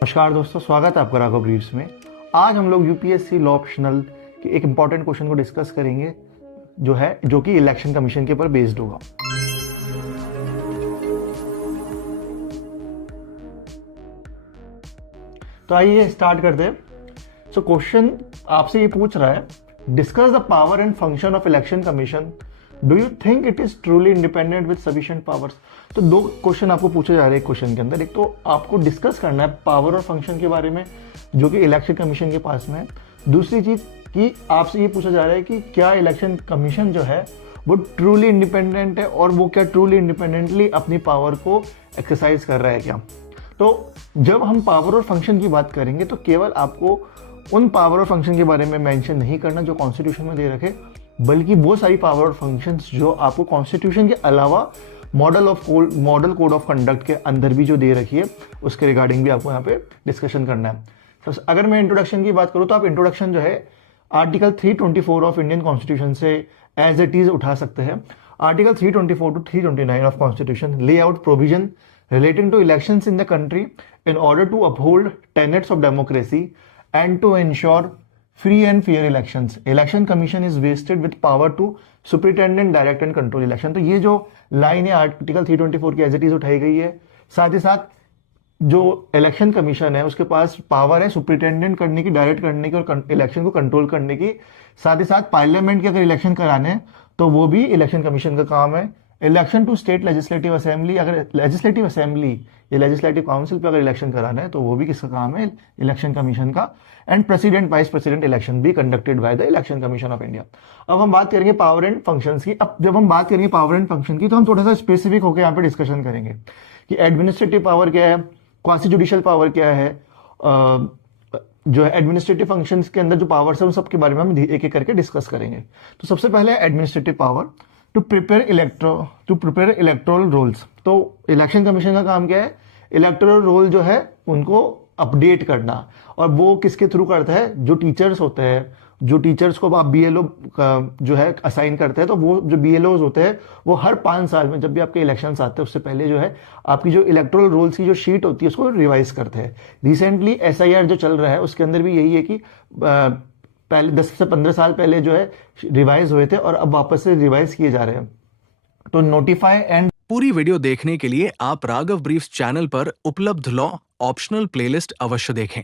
नमस्कार दोस्तों, स्वागत है आपका राघव ब्रीफ्स में। आज हम लोग यूपीएससी लॉ ऑप्शनल के एक इंपॉर्टेंट क्वेश्चन को डिस्कस करेंगे जो कि इलेक्शन कमीशन के ऊपर बेस्ड होगा। तो आइए स्टार्ट करते हैं। सो क्वेश्चन आपसे ये पूछ रहा है, discuss the power and function of election commission. Do you think it is truly independent with sufficient powers. तो दो क्वेश्चन आपको पूछे जा रहे हैं क्वेश्चन के अंदर। एक तो आपको डिस्कस करना है पावर और फंक्शन के बारे में जो कि इलेक्शन कमीशन के पास में है। दूसरी चीज कि आपसे ये पूछा जा रहा है कि क्या इलेक्शन कमीशन जो है वो ट्रूली इंडिपेंडेंट है और वो क्या ट्रूली इंडिपेंडेंटली अपनी पावर को एक्सरसाइज कर रहा है क्या। तो जब हम पावर और फंक्शन की बात करेंगे तो केवल आपको उन पावर और फंक्शन के बारे में मेंशन नहीं करना जो कॉन्स्टिट्यूशन में दे रखे, बल्कि वो सारी पावर और फंक्शंस जो आपको कॉन्स्टिट्यूशन के अलावा मॉडल कोड ऑफ कंडक्ट के अंदर भी जो दे रखी है उसके रिगार्डिंग भी आपको यहाँ पे डिस्कशन करना है। तो अगर मैं इंट्रोडक्शन की बात करूँ तो आप इंट्रोडक्शन जो है आर्टिकल 324 ऑफ इंडियन कॉन्स्टिट्यूशन से एज इट इज उठा सकते हैं। आर्टिकल 324 टू 329 ऑफ कॉन्स्टिट्यूशन ले out provision relating to elections in the country in order to uphold tenets of democracy and to ensure free and fair elections. Election Commission is vested with power to superintend, direct and control election. तो ये जो line है article 324 की as it is उठाई गई है। साथ ही साथ जो इलेक्शन कमीशन है उसके पास पावर है सुपरिटेंडेंट करने की, डायरेक्ट करने की और इलेक्शन को कंट्रोल करने की। साथ ही साथ पार्लियामेंट के अगर इलेक्शन कराने हैं तो वो भी इलेक्शन कमीशन का काम है। Election to state legislative assembly, अगर लेजिस्लेटिव असेंबली या लेजिस्लेटिव काउंसिल पे अगर इलेक्शन कराना है तो वो भी किसका काम है, इलेक्शन कमीशन का। And president vice president election भी conducted by the election commission of India. अब हम बात करेंगे पावर एंड फंक्शंस की। अब जब हम बात करेंगे पावर एंड फंक्शन की तो हम थोड़ा सा स्पेसिफिक होकर यहाँ पे डिस्कशन करेंगे कि एडमिनिस्ट्रेटिव पावर क्या है, क्वासी जुडिशियल पावर क्या है, जो है एडमिनिस्ट्रेटिव फंक्शंस के अंदर जो पावर्स है उन सब के बारे में हम एक एक करके डिस्कस करेंगे। तो सबसे पहले administrative power to prepare electoral rolls. तो इलेक्शन कमीशन का काम क्या है, इलेक्टोरल रोल जो है उनको अपडेट करना। और वो किसके थ्रू करता है, जो टीचर्स होते हैं, जो टीचर्स को आप बीएलओ जो है असाइन करते हैं, तो वो जो बीएलओज होते हैं वो हर 5 साल में जब भी आपके इलेक्शंस आते हैं उससे पहले जो है आपकी जो इलेक्टोरल रोल्स की जो शीट होती है उसको रिवाइज करते हैं। रिसेंटली एसआईआर जो चल रहा है उसके अंदर भी यही है कि पहले 10 से 15 साल पहले जो है रिवाइज हुए थे और अब वापस से रिवाइज किए जा रहे हैं। तो नोटिफाई एंड पूरी वीडियो देखने के लिए आप राघव ब्रीफ्स चैनल पर उपलब्ध लॉ ऑप्शनल प्लेलिस्ट अवश्य देखें।